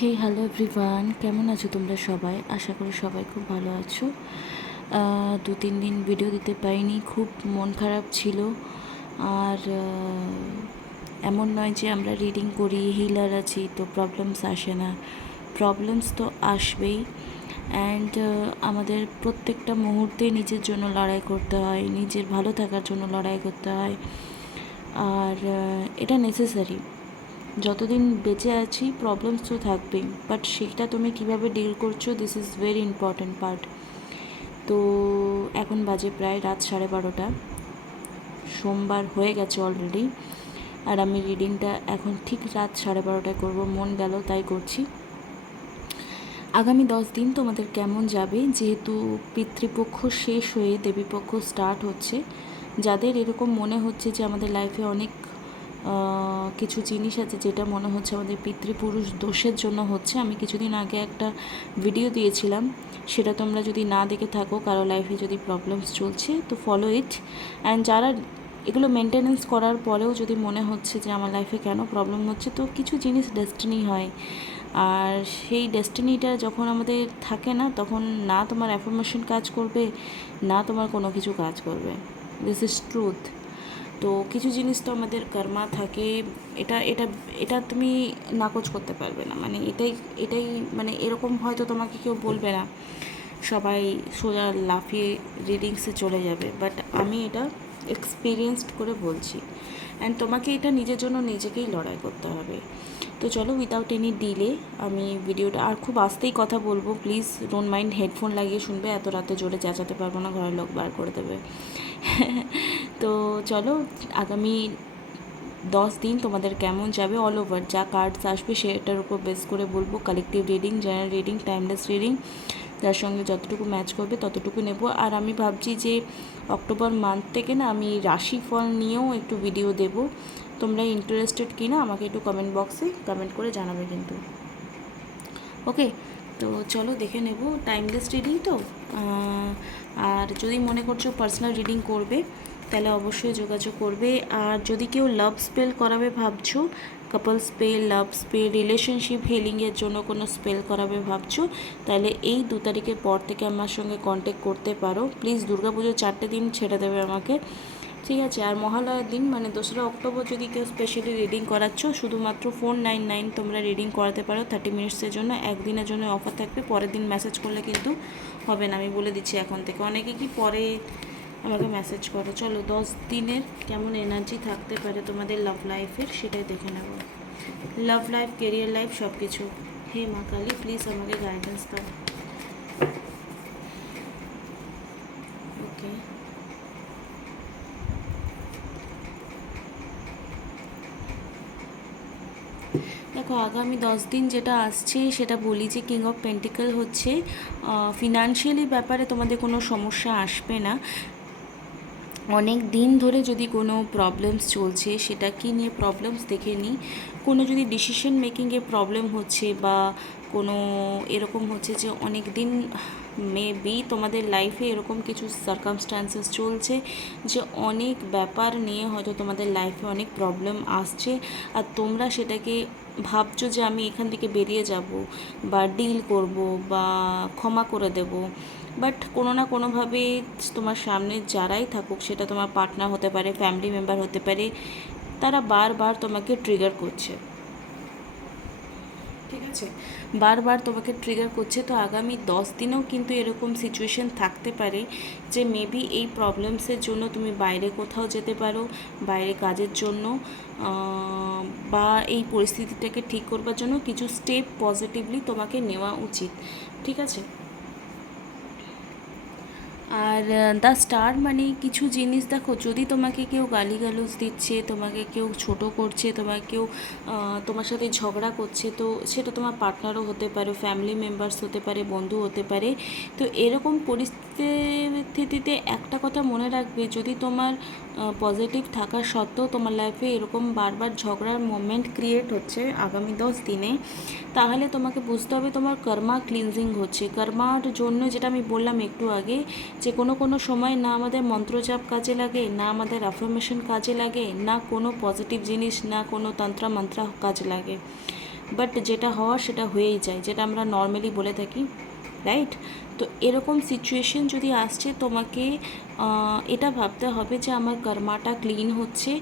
হে hello everyone, কেমন আছো তোমরা সবাই? আশা করি সবাই খুব ভালো আছো। 2-3 দিন ভিডিও দিতে পারিনি, খুব মন খারাপ ছিল। আর এমন নয় যে আমরা রিডিং করি, হিলার আছি তো প্রবলেমস আসে না। প্রবলেমস তো আসবেই। অ্যান্ড আমাদের প্রত্যেকটা মুহূর্তে নিজের জন্য লড়াই করতে হয়, নিজের ভালো থাকার জন্য লড়াই করতে হয়। আর এটা নেসেসারি। যতদিন বেঁচে আছি প্রবলেমস তো থাকবেই, বাট সেটা তুমি কিভাবে ডিল করছো, this is very important part. তো এখন বাজে প্রায় রাত 12:30, সোমবার হয়ে গেছে অলরেডি। আর আমি রিডিংটা এখন ঠিক রাত 12:30টায় করবো, মন গেল তাই করছি। আগামী 10 দিন তোমাদের কেমন যাবে, যেহেতু পিতৃপক্ষ শেষ হয়ে দেবীপক্ষ স্টার্ট হচ্ছে। যাদের এরকম মনে হচ্ছে যে আমাদের লাইফে অনেক কিছু জিনিস আছে যেটা মনে হচ্ছে আমাদের পিতৃপুরুষ দোষের জন্য হচ্ছে, আমি কিছুদিন আগে একটা ভিডিও দিয়েছিলাম, সেটা তোমরা যদি না দেখে থাকো, কারো লাইফে যদি প্রবলেমস চলছে তো ফলো ইট। অ্যান্ড যারা এগুলো মেনটেনেন্স করার পরেও যদি মনে হচ্ছে যে আমার লাইফে কেন প্রবলেম হচ্ছে, তো কিছু জিনিস ডেস্টিনি হয়। আর সেই ডেস্টিনিটা যখন আমাদের থাকে না, তখন না তোমার অ্যাফার্মেশন কাজ করবে, না তোমার কোনো কিছু কাজ করবে। This is truth. তো কিছু জিনিস তো আমাদের কর্মা থাকে, এটা এটা এটা তুমি নাকচ করতে পারবে না। মানে এটাই এটাই মানে এরকম হয়তো তোমাকে কেউ বলবে না, সবাই সোজা লাফিয়ে রিডিংসে চলে যাবে, বাট আমি এটা এক্সপিরিয়েন্সড করে বলছি। অ্যান্ড তোমাকে এটা নিজের জন্য নিজেকেই লড়াই করতে হবে। তো চলো, উইদাউট এনি ডিলে আমি ভিডিওটা, আর খুব আস্তেই কথা বলবো, প্লিজ ডোন্ট মাইন্ড। হেডফোন লাগিয়ে শুনবে, এত রাতে জোরে চেঁচাতে পারবো না, ঘরের লোক বার করে দেবে। তো চলো, আগামী 10 দিন তোমাদের কেমন যাবে অল ওভার যা কার্ডস আসবে সেটার উপর বেস করে বলবো। Collective reading, general reading, timeless reading, যার সঙ্গে যতটুকু ম্যাচ করবে ততটুকু নেব। আর আমি ভাবছি যে অক্টোবর মান্থ থেকে না আমি রাশিফল নিয়েও একটু ভিডিও দেব। তোমরা ইন্টারেস্টেড কি না আমাকে একটু কমেন্ট বক্সে কমেন্ট করে জানাবে কিন্তু। ওকে, তো চলো দেখে নেব। টাইমলেস রিডিং তো। আর যদি মনে করছো পার্সোনাল রিডিং করবে তাহলে অবশ্যই যোগাযোগ করবে। আর যদি কেউ লাভ স্পেল করাবে ভাবছো, কাপল স্পেল, লাভ স্পেল, রিলেশনশিপ হিলিংয়ের জন্য কোনো স্পেল করাবে ভাবছো, তাহলে এই 2 তারিখের পর থেকে আমার সঙ্গে কন্ট্যাক্ট করতে পারো। প্লিজ দুর্গাপুজোর 4টে দিন ছেড়ে দেবে আমাকে, ঠিক আছে? আর মহালয়ার দিন মানে 2রা অক্টোবর যদি কেউ স্পেশালি রিডিং করাচ্ছ, শুধুমাত্র 499 তোমরা রিডিং করাতে পারো 30 মিনিটসের জন্য। একদিনের জন্য অফার থাকবে, পরের দিন মেসেজ করলে কিন্তু হবে না, আমি বলে দিচ্ছি এখন থেকে। অনেকে কি পরে আমাকে মেসেজ করো। চলো, 10 দিনের কেমন এনার্জি থাকতে পারে তোমাদের লাভ লাইফের সেটাই দেখে নেব। লাভ লাইফ, কেরিয়ার লাইফ, সব কিছু। হে মা কালী, প্লিজ আমাকে গাইডেন্স দাও। ওকে, দেখো আগামী 10 দিন যেটা আসছে সেটা বলি যে কিং অফ পেন্টিকল হচ্ছে। ফিনান্সিয়ালি ব্যাপারে তোমাদের কোনো সমস্যা আসবে না। অনেক দিন ধরে যদি কোনো প্রবলেমস চলছে, সেটা কি নিয়ে প্রবলেমস দেখে নিই। কোনো যদি ডিসিশন মেকিংয়ে প্রবলেম হচ্ছে, বা কোনো এরকম হচ্ছে যে অনেক দিন মেবি তোমাদের লাইফে এরকম কিছু সার্কামস্ট্যান্সেস চলছে যে অনেক ব্যাপার নিয়ে হয়তো তোমাদের লাইফে অনেক প্রবলেম আসছে, আর তোমরা সেটাকে ভাবছো যে আমি এখান থেকে বেরিয়ে যাব, বা ডিল করব, বা ক্ষমা করে দেব। বাট কোনো না কোনোভাবে তোমার সামনে যারাই থাকুক, সেটা তোমার পার্টনার হতে পারে, ফ্যামিলি মেম্বার হতে পারে, তারা বারবার তোমাকে ট্রিগার করছে, ঠিক আছে? বারবার তোমাকে ট্রিগার করছে। তো আগামী 10 দিনেও কিন্তু এরকম সিচুয়েশন থাকতে পারে যে মেবি এই প্রবলেমসের জন্য তুমি বাইরে কোথাও যেতে পারো, বাইরে কাজের জন্য, বা এই পরিস্থিতিটাকে ঠিক করবার জন্য কিছু স্টেপ পজিটিভলি তোমাকে নেওয়া উচিত, ঠিক আছে? আর দ্য স্টার মানে কিছু জিনিস দেখো, যদি তোমাকে কেউ গালিগালাজ দিচ্ছে, তোমাকে কেউ ছোট করছে, তোমাকে কেউ তোমার সাথে ঝগড়া করছে, তো সেটা তোমার পার্টনারও হতে পারে, ফ্যামিলি মেম্বার্স হতে পারে, বন্ধু হতে পারে। তো এরকম পরিস্থিতিতে একটা কথা মনে রাখবে, যদি তোমার পজিটিভ থাকা সত্ত্বেও তোমার লাইফে এরকম বারবার ঝগড়ার মোমেন্ট ক্রিয়েট হচ্ছে আগামী 10 দিনে, তাহলে তোমাকে বুঝতে হবে তোমার কর্মা ক্লিনজিং হচ্ছে। কর্মার জন্য যেটা আমি বললাম একটু আগে, যে কোনো কোনো সময় না আমাদের মন্ত্রজাপ কাজে লাগে, না আমাদের অ্যাফার্মেশন কাজে লাগে, না কোনো পজিটিভ জিনিস, না কোনো তন্ত্র মন্ত্র কাজে লাগে। বাট যেটা হওয়ার সেটা হয়েই যায়, যেটা আমরা নর্মালি বলে থাকি, রাইট? তো এরকম সিচুয়েশন যদি আসছে, তোমাকে এটা ভাবতে হবে যে আমার কর্মাটা ক্লিন হচ্ছে।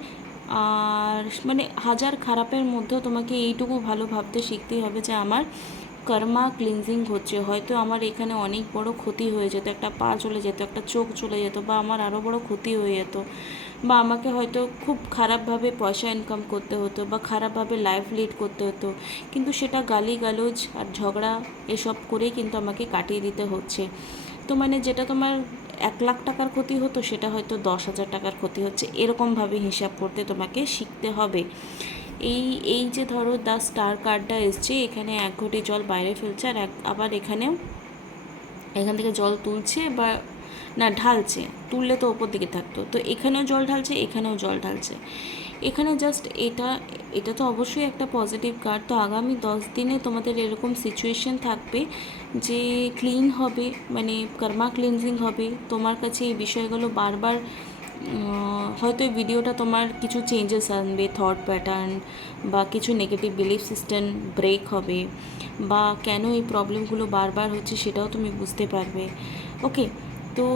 আর মানে হাজার খারাপের মধ্যেও তোমাকে এইটুকু ভালো ভাবতে শিখতেই হবে যে আমার কর্মা ক্লিনজিং হচ্ছে। হয়তো আমার এখানে অনেক বড় ক্ষতি হয়ে যেত, একটা পা চলে যেত, একটা চোখ চলে যেত, বা আমার আরও বড় ক্ষতি হয়ে যেত, বা আমাকে হয়তো খুব খারাপভাবে পয়সা ইনকাম করতে হতো, বা খারাপভাবে লাইফ লিড করতে হতো, কিন্তু সেটা গালিগালজ আর ঝগড়া এসব করেই কিন্তু আমাকে কাটিয়ে দিতে হচ্ছে। তো মানে যেটা তোমার 1,00,000 টাকার ক্ষতি হতো, সেটা হয়তো 10,000 টাকার ক্ষতি হচ্ছে, এরকমভাবে হিসাব করতে তোমাকে শিখতে হবে। এই এই যে ধরো দ্য স্টার কার্ডটা এসছে, এখানে 1 ঘটি জল বাইরে ফেলছে, আর আবার এখানেও এখান থেকে জল তুলছে, বা না ঢালছে, তুললে তো ওপর দিকে থাকতো, তো এখানেও জল ঢালছে, এখানেও জল ঢালছে। এখানে জাস্ট এটা এটা তো অবশ্যই একটা পজিটিভ কার্ড। তো আগামী 10 দিনে তোমাদের এরকম সিচুয়েশন থাকবে যে ক্লিন হবে, মানে কর্মা ক্লিনজিং হবে। তোমার কাছে এই বিষয়গুলো বারবার হয়তো এই ভিডিওটা তোমার কিছু চেঞ্জেস আনবে, থট প্যাটার্ন বা কিছু নেগেটিভ বিলিফ সিস্টেম ব্রেক হবে, বা কেন এই প্রবলেমগুলো বারবার হচ্ছে সেটাও তুমি বুঝতে পারবে। ওকে, তো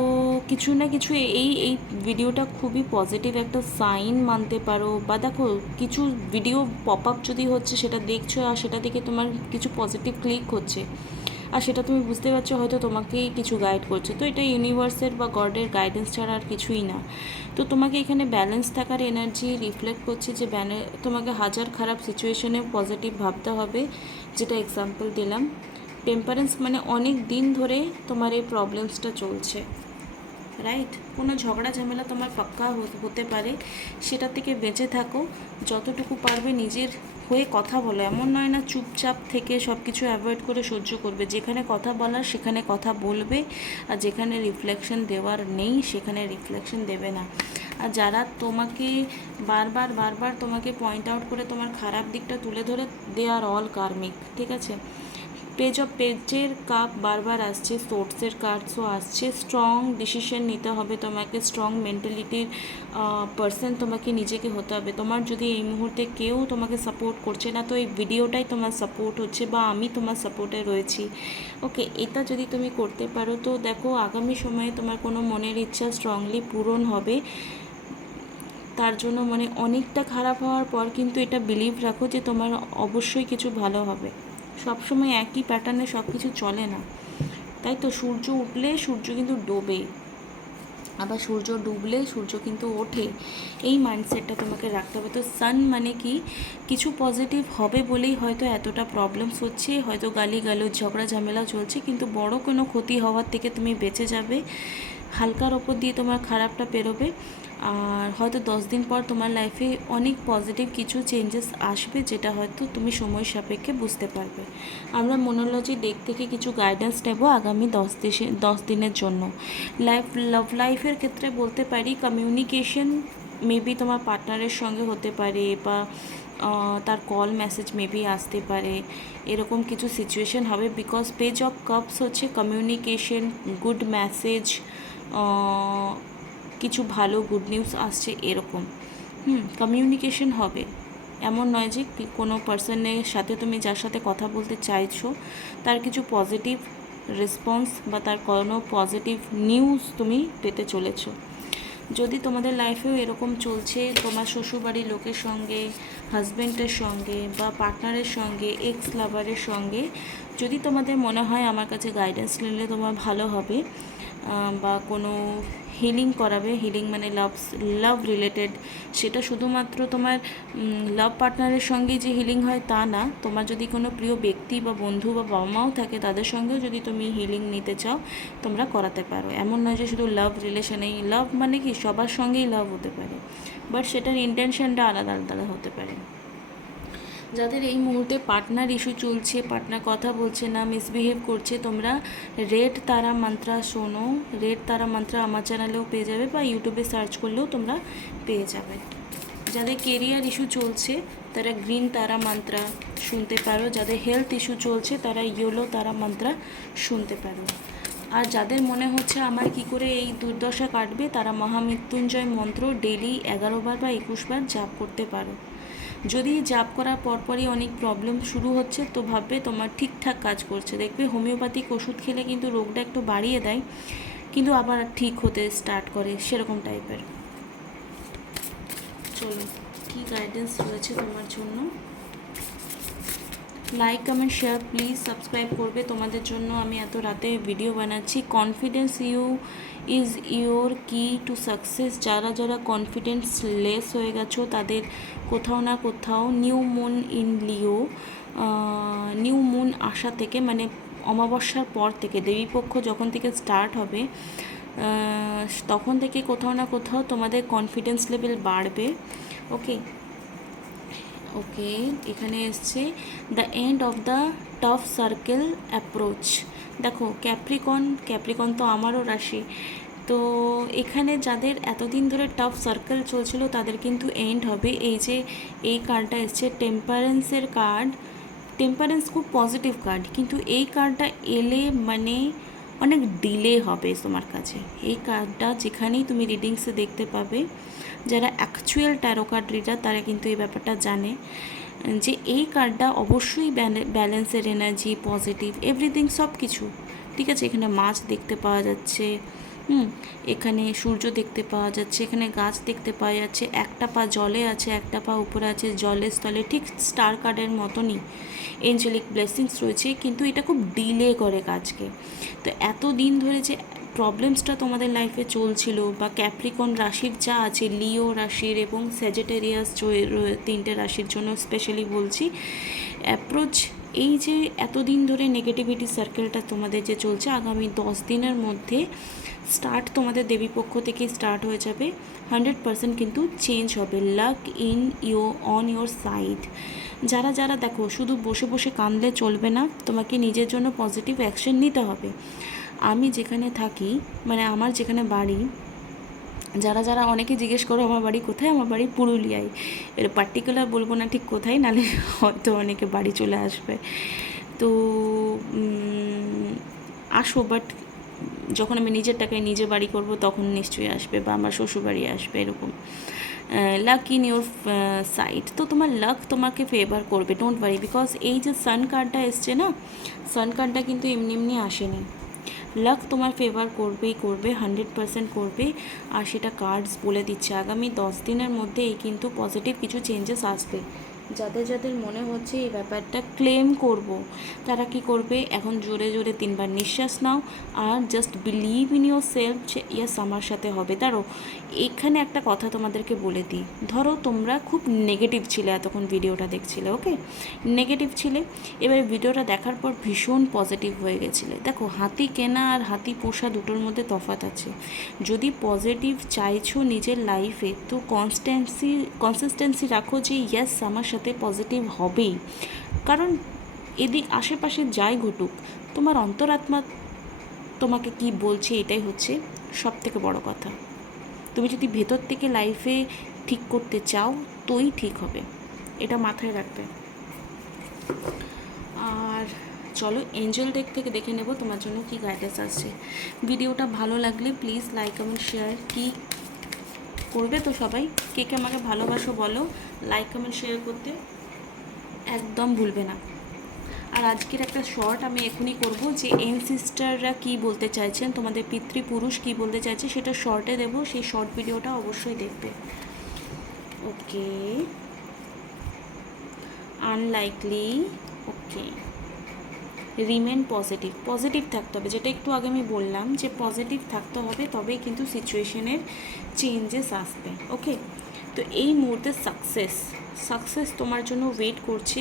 কিছু না কিছু এই এই ভিডিওটা খুবই পজিটিভ একটা সাইন মানতে পারো। বা দেখো, কিছু ভিডিও পপ আপ যদি হচ্ছে, সেটা দেখছো আর সেটা দেখে তোমার কিছু পজিটিভ ক্লিক হচ্ছে, আর সেটা তুমি বুঝতে পারছো হয়তো তোমাকেই কিছু গাইড করছে। তো এটা ইউনিভার্সের বা গডের গাইডেন্স ছাড়া আর কিছুই না। তো তোমাকে এখানে ব্যালেন্স থাকার এনার্জি রিফ্লেক্ট করছে, যে তোমাকে হাজার খারাপ সিচুয়েশনে পজিটিভ ভাবতে হবে, যেটা এক্সাম্পল দিলাম। টেম্পারেন্স মানে অনেক দিন ধরে তোমার এই প্রবলেমসটা চলছে, রাইট? কোনো ঝগড়া ঝামেলা তোমার পাক্কা হতে পারে, সেটা থেকে বেঁচে থাকো। যতটুকু পারবে নিজের হয়ে কথা বলো, এমন নয় না চুপচাপ থেকে সব কিছু অ্যাভয়েড করে সহ্য করবে। যেখানে কথা বলার সেখানে কথা বলবে, আর যেখানে রিফ্লেকশন দেওয়ার নেই সেখানে রিফ্লেকশন দেবে না। আর যারা তোমাকে বারবার বারবার তোমাকে পয়েন্ট আউট করে তোমার খারাপ দিকটা তুলে ধরে, দে আর অল কার্মিক, ঠিক আছে? পেজের কাপ বারবার আসছে, সোর্সের কার্ডসও আসছে। স্ট্রং ডিসিশন নিতে হবে তোমাকে, স্ট্রং মেন্টালিটির পার্সন তোমাকে নিজেকে হতে হবে। তোমার যদি এই মুহূর্তে কেউ তোমাকে সাপোর্ট করছে না, তো এই ভিডিওটাই তোমার সাপোর্ট হচ্ছে, বা আমি তোমার সাপোর্টে রয়েছি। ওকে, এটা যদি তুমি করতে পারো, তো দেখো আগামী সময়ে তোমার কোনো মনের ইচ্ছা স্ট্রংলি পূরণ হবে। তার জন্য মানে অনেকটা খারাপ হওয়ার পর কিন্তু এটা বিলিভ রাখো যে তোমার অবশ্যই কিছু ভালো হবে। সবসময় একই প্যাটার্নে সব কিছু চলে না, তাই তো? সূর্য উঠলে সূর্য কিন্তু ডোবে, আবার সূর্য ডুবলে সূর্য কিন্তু ওঠে। এই মাইন্ডসেটটা তোমাকে রাখতে হবে। তো সান মানে কি, কিছু পজিটিভ হবে বলেই হয়তো এতটা প্রবলেমস হচ্ছে, হয়তো গালিগালাজ ঝগড়া ঝামেলা চলছে, কিন্তু বড় কোনো ক্ষতি হওয়ার থেকে তুমি বেঁচে যাবে। হালকার ওপর দিয়ে তোমার খারাপটা পেরোবে, আর হয়তো 10 দিন পর তোমার লাইফে অনেক পজিটিভ কিছু চেঞ্জেস আসবে, যেটা হয়তো তুমি সময় সাপেক্ষে বুঝতে পারবে। আমরা মোনোলজি ডেক থেকে কিছু গাইডেন্স নেব আগামী 10 দিনের জন্য। লাভ লাইফের ক্ষেত্রে বলতে পারি, কমিউনিকেশন মেবি তোমার পার্টনারের সঙ্গে হতে পারে, বা তার কল মেসেজ মেবি আসতে পারে, এরকম কিছু সিচুয়েশন হবে। বিকজ পেজ অফ কাপস হচ্ছে কমিউনিকেশন, গুড মেসেজ, কিছু ভালো গুড নিউজ আসছে, এরকম কমিউনিকেশন হবে। এমন নয় যে কোনো পার্সনের সাথে তুমি যার সাথে কথা বলতে চাইছো তার কিছু পজিটিভ রেসপন্স বা তার কোনো পজিটিভ নিউজ তুমি পেতে চলেছো। যদি তোমাদের লাইফেও এরকম চলছে, তোমার শ্বশুরবাড়ির লোকের সঙ্গে, হাজব্যান্ডের সঙ্গে, বা পার্টনারের সঙ্গে, এক্স লাভারের সঙ্গে, যদি তোমাদের মনে হয় আমার কাছে গাইডেন্স নিলে তোমার ভালো হবে, বা কোনো হিলিং করাবে, হিলিং মানে লাভ রিলেটেড, সেটা শুধুমাত্র তোমার লাভ পার্টনারের সঙ্গেই যে হিলিং হয় তা না, তোমার যদি কোনো প্রিয় ব্যক্তি বা বন্ধু বা বাবা মাও থাকে তাদের সঙ্গেও যদি তুমি হিলিং নিতে চাও তোমরা করাতে পারো। এমন নয় যে শুধু লাভ রিলেশনেই, লাভ মানে কি সবার সঙ্গেই লাভ হতে পারে, বাট সেটার ইন্টেনশনটা আলাদা আলাদা হতে পারে। যাদের এই মুহূর্তে পার্টনার ইস্যু চলছে, পার্টনার কথা বলছে না, মিসবিহেভ করছে, তোমরা রেড তারা মন্ত্রা শোনো। রেড তারা মন্ত্রা আমার চ্যানেলেও পেয়ে যাবে, বা ইউটিউবে সার্চ করলেও তোমরা পেয়ে যাবে। যাদের কেরিয়ার ইস্যু চলছে তারা গ্রিন তারা মন্ত্রা শুনতে পারো, যাদের হেলথ ইস্যু চলছে তারা ইয়েলো তারা মন্ত্রা শুনতে পারো। আর যাদের মনে হচ্ছে আমার কি করে এই দুর্দশা কাটবে, তারা মহামৃত্যুঞ্জয় মন্ত্র ডেইলি 11 বার বা 21 বার জাপ করতে পারো। যদি জাপ করার পরপরই অনেক প্রবলেম শুরু হচ্ছে তো ভাববে তোমার ঠিকঠাক কাজ করছে। দেখবে হোমিওপ্যাথিক ওষুধ খেলে কিন্তু রোগটা একটু বাড়িয়ে দেয়, কিন্তু আবার ঠিক হতে স্টার্ট করে, সেরকম টাইপের। চলো কী গাইডেন্স রয়েছে তোমার জন্য। Like comment share please, subscribe করবে, তোমাদের জন্য আমি এত রাতে ভিডিও বানাচ্ছি। কনফিডেন্স ইজ ইউর কি টু সাকসেস। যারা যারা কনফিডেন্স লেস হয়ে গেছো তাদের কোথাও না কোথাও new moon in Leo, new moon আসা থেকে, মানে অমাবস্যার পর থেকে, দেবীপক্ষ যখন থেকে স্টার্ট হবে তখন থেকে কোথাও না কোথাও তোমাদের কনফিডেন্স লেভেল বাড়বে। ওকে ওকে, এখানে এসছে the end of the tough circle approach. দেখো ক্যাপ্রিকন তো আমারও রাশি, তো এখানে যাদের এতদিন ধরে টাফ সার্কেল চলছিল তাদের কিন্তু এন্ড হবে। এই কার্ডটা এসছে টেম্পারেন্সের কার্ড। টেম্পারেন্স খুব পজিটিভ কার্ড, কিন্তু এই কার্ডটা এলে মানে অনেক ডিলে হবে তোমার কাছে। এই কার্ডটা যেখানেই তুমি রিডিংসে দেখতে পাবে, যারা অ্যাকচুয়াল ট্যারো কার্ড রিডার তারা কিন্তু এই ব্যাপারটা জানে যে এই কার্ডটা অবশ্যই ব্যালেন্সের এনার্জি, পজিটিভ এভরিথিং সব কিছু ঠিক আছে। এখানে মাছ দেখতে পাওয়া যাচ্ছে, এখানে সূর্য দেখতে পাওয়া যাচ্ছে, এখানে গাছ দেখতে পাওয়া যাচ্ছে, একটা পা জলে আছে, একটা পা উপরে আছে জলের স্থলে, ঠিক স্টার কার্ডের মতনই এঞ্জেলিক ব্লেসিংস রয়েছে, কিন্তু এটা খুব ডিলে করে কাজকে। তো এত দিন ধরে যে প্রবলেমসটা তোমাদের লাইফে চলছিল, বা ক্যাপ্রিকন রাশির যা আছে, লিও রাশির এবং স্যাজিটেরিয়াস তিনটে রাশির জন্য স্পেশালি বলছি, অ্যাপ্রোচ এই যে এতদিন ধরে নেগেটিভিটি সার্কেলটা তোমাদের যে চলছে, আগামী 10 দিনের মধ্যে স্টার্ট তোমাদের দেবীপক্ষ থেকে স্টার্ট হয়ে যাবে। 100% কিন্তু চেঞ্জ হবে। Lakh in on your side. যারা যারা দেখো শুধু বসে বসে কাঁদলে চলবে না, তোমাকে নিজের জন্য পজিটিভ অ্যাকশন নিতে হবে। আমি যেখানে থাকি, মানে আমার যেখানে বাড়ি, যারা যারা অনেকে জিজ্ঞেস করো আমার বাড়ি কোথায়, আমার বাড়ি পুরুলিয়ায়। এর পার্টিকুলার বলবো না ঠিক কোথায়, নাহলে হয়তো অনেকে বাড়ি চলে আসবে। তো আসো, বাট যখন আমি নিজের টাকায় নিজে বাড়ি করব তখন নিশ্চয়ই আসবে, বা আমার শ্বশুরবাড়ি আসবে, এরকম। লাক ইন ইউর সাইড, তো তোমার লাক তোমাকে ফেভার করবে, ডোন্ট ওয়ারি। বিকজ এই যে সান কার্ডটা এসছে না, সান কার্ডটা কিন্তু এমনি এমনি আসেনি। লাক তোমার ফেভার করবেই করবে, 100% করবে। আর সেটা কার্ডস বলে দিচ্ছে আগামী 10 দিনের মধ্যেই কিন্তু পজিটিভ কিছু চেঞ্জেস আসবে। যাদের যাদের মনে হচ্ছে এই ব্যাপারটা ক্লেম করব, তারা কি করবে, এখন জোরে জোরে 3বার নিঃশ্বাস নাও আর just believe in yourself যে ইয়েস আমার সাথে হবে। ধরো এখানে একটা কথা তোমাদেরকে বলে দিই, ধরো তোমরা খুব নেগেটিভ ছিলে, এতক্ষণ ভিডিওটা দেখছিলে, ওকে, নেগেটিভ ছিলে, এবার ভিডিওটা দেখার পর ভীষণ পজিটিভ হয়ে গেছিলে। দেখো হাতি কেনা আর হাতি পোষা দুটোর মধ্যে তফাৎ আছে। যদি পজিটিভ চাইছো নিজের লাইফে, তো কনসিস্টেন্সি রাখো যে ইয়েস আমার সাথে পজিটিভ হবেই। কারণ এদিক আশেপাশে যাই ঘটুক, তোমার অন্তরাত্মা তোমাকে কি বলছে এটাই হচ্ছে সব থেকে বড় কথা। তুমি যদি ভেতর থেকে লাইফে ঠিক করতে চাও তোই ঠিক হবে, এটা মাথায় রাখবে। আর চলো এঞ্জেল ডেক থেকে দেখে নেব তোমার জন্য কি গাইডেন্স আসছে। ভিডিওটা ভালো লাগলে প্লিজ লাইক কমেন্ট শেয়ার কি করবে তো সবাই। কে কে আমাকে ভালোবাসো বলো, লাইক কমেন্ট শেয়ার করতে একদম ভুলবে না। আর আজকের একটা শর্ট আমি এখনই করব, যে এনসিস্টাররা কী বলতে চাইছেন, তোমাদের পিতৃপুরুষ কী বলতে চাইছে সেটা শর্টে দেব, সেই শর্ট ভিডিওটা অবশ্যই দেখবে। ওকে, আনলাইকলি, ওকে, রিমেন পজিটিভ থাকতে হবে, যেটা একটু আগে আমি বললাম যে পজিটিভ থাকতে হবে, তবেই কিন্তু সিচুয়েশনের চেঞ্জেস আসবে। ওকে, তো এই মুহূর্তে সাকসেস তোমার জন্য ওয়েট করছে।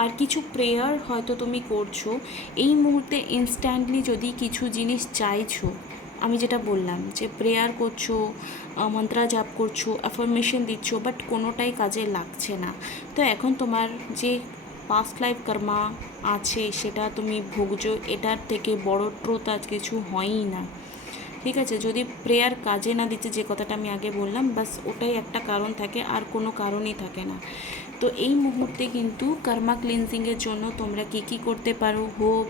আর কিছু প্রেয়ার হয়তো তুমি করছো এই মুহূর্তে, ইনস্ট্যান্টলি যদি কিছু জিনিস চাইছো, আমি যেটা বললাম যে প্রেয়ার করছো, মন্ত্রা জাপ করছো, অ্যাফার্মেশন দিচ্ছ, বাট কোনোটাই কাজে লাগছে না। তো এখন তোমার যে পাস্ট লাইফ কর্মা আছে সেটা তুমি ভুগছো, এটার থেকে বড় ট্রুথ আজ কিছু হয়ই না। ঠিক আছে, যদি প্রেয়ার কাজে না দিচ্ছে, যে কথাটা আমি আগে বললাম, বাস ওটাই একটা কারণ থাকে, আর কোনো কারণই থাকে না। তো এই মুহূর্তে কিন্তু কর্মা ক্লিনজিংয়ের জন্য তোমরা কী করতে পারো,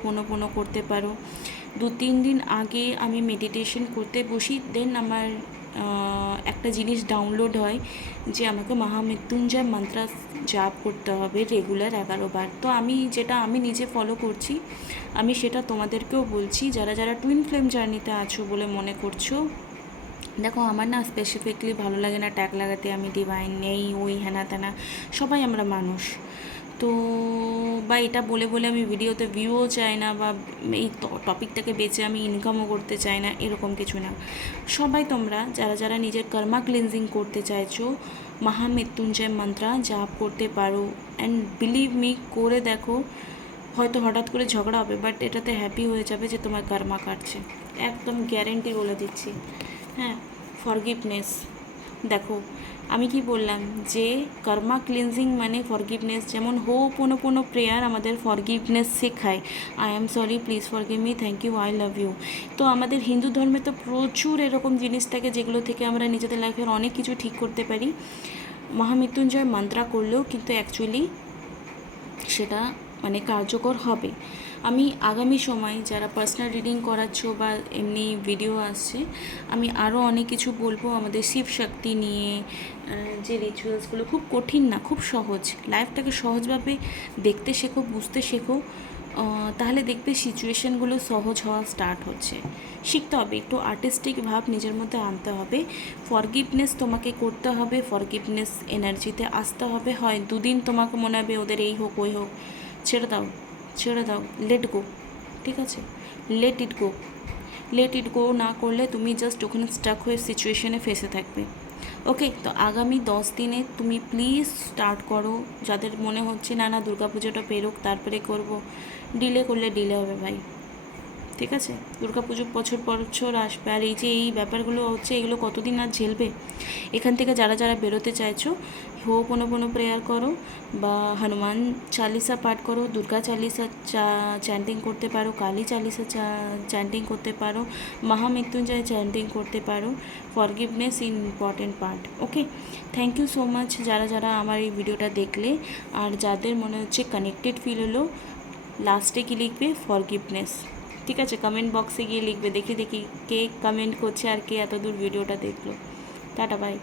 পোনো করতে পারো। 2-3 দিন আগে আমি মেডিটেশন করতে বসি, দেন আমার একটা জিনিস ডাউনলোড হয় যে আমাকে মহামৃত্যুঞ্জয় মন্ত্র জাপ করতে হবে রেগুলার 11 বার। তো আমি নিজে ফলো করছি, আমি সেটা তোমাদেরকেও বলছি যারা যারা টুইন ফ্লেম জার্নিতে আছো বলে মনে করছো। দেখো আমার না স্পেসিফিকলি ভালো লাগে না ট্যাগ লাগাতে, আমি ডিভাইন নেই ওই হ্যানা ত্যানা, সবাই আমরা মানুষ। তো বা এটা বলে বলে আমি ভিডিওতে ভিউও চাই না, বা এই টপিকটাকে বেঁচে আমি ইনকামও করতে চাই না, এরকম কিছু না। সবাই তোমরা যারা যারা নিজের কর্মা ক্লিনজিং করতে চাইছো মহামৃত্যুঞ্জয় মন্ত্র জাপ করতে পারো। অ্যান্ড বিলিভ মি, করে দেখো, হয়তো হঠাৎ করে ঝগড়া হবে বাট এটাতে হ্যাপি হয়ে যাবে যে তোমার কর্মা কাটছে, একদম গ্যারেন্টি বলে দিচ্ছি। হ্যাঁ, ফরগিভনেস, দেখো আমি কি বললাম যে কর্মা ক্লিনজিং মানে ফরগিভনেস। যেমন হোপোনোপোনো প্রেয়ার আমাদের ফরগিভনেস শেখায়, I am sorry, please forgive me, thank you, I love you. তো আমাদের হিন্দু ধর্মে তো প্রচুর এরকম জিনিস থাকে যেগুলো থেকে আমরা নিজেদের লাইফের অনেক কিছু ঠিক করতে পারি। মহামৃত্যুঞ্জয় মন্ত্র করলেও কিন্তু অ্যাকচুয়ালি সেটা মানে কার্যকর হবে। আমি আগামী সময় যারা পার্সোনাল রিডিং করাচ্ছো বা এমনি ভিডিও আসছে, আমি আরও অনেক কিছু বলবো আমাদের শিব শক্তি নিয়ে, যে রিচুয়ালসগুলো খুব কঠিন না, খুব সহজ। লাইফটাকে সহজভাবে দেখতে শেখো, বুঝতে শেখো, তাহলে দেখবে সিচুয়েশানগুলো সহজ হওয়া স্টার্ট হচ্ছে। শিখতে হবে, একটু আর্টিস্টিক ভাব নিজের মধ্যে আনতে হবে, ফরগিভনেস তোমাকে করতে হবে, ফরগিভনেস এনার্জিতে আসতে হবে। হয় 2 দিন তোমাকে মনে হবে ওদের এই হোক ওই হোক, ছেড়ে দাও, ছেড়ে দাও, লেট গো, ঠিক আছে, let it go. Let it গো না করলে তুমি জাস্ট ওখানে স্টাক হয়ে সিচুয়েশনে ফেসে থাকবে। ওকে, তো আগামী 10 দিনে তুমি প্লিজ স্টার্ট করো। যাদের মনে হচ্ছে না না দুর্গাপুজোটা পেরোক তারপরে করব, ডিলে করলে ডিলে হবে ভাই, ঠিক আছে। দুর্গাপুজো বছর বছর আসবে, আর এই যে এই ব্যাপারগুলো হচ্ছে এগুলো কতদিন আর ঝেলবে। এখান থেকে যারা যারা বেরোতে চাইছো, হোপোনোপোনো প্রেয়ার করো, বা হনুমান চালিসা পাঠ করো, দুর্গা চালিসা চ্যান্টিং করতে পারো, কালী চালিসা চ্যান্টিং করতে পারো, মহামৃত্যুঞ্জয় চ্যান্টিং করতে পারো। Forgiveness important part. Okay, thank you so much যারা যারা আমার এই ভিডিওটা দেখলে। আর যাদের মনে হচ্ছে কানেক্টেড ফিল হলো, লাস্টে কি লিখবে? ফরগিভনেস, ঠিক আছে। কমেন্ট বক্সে গিয়ে লিখবে, দেখি দেখি কে কমেন্ট করছে আর কে এত দূর ভিডিওটা দেখলো। Tata, by.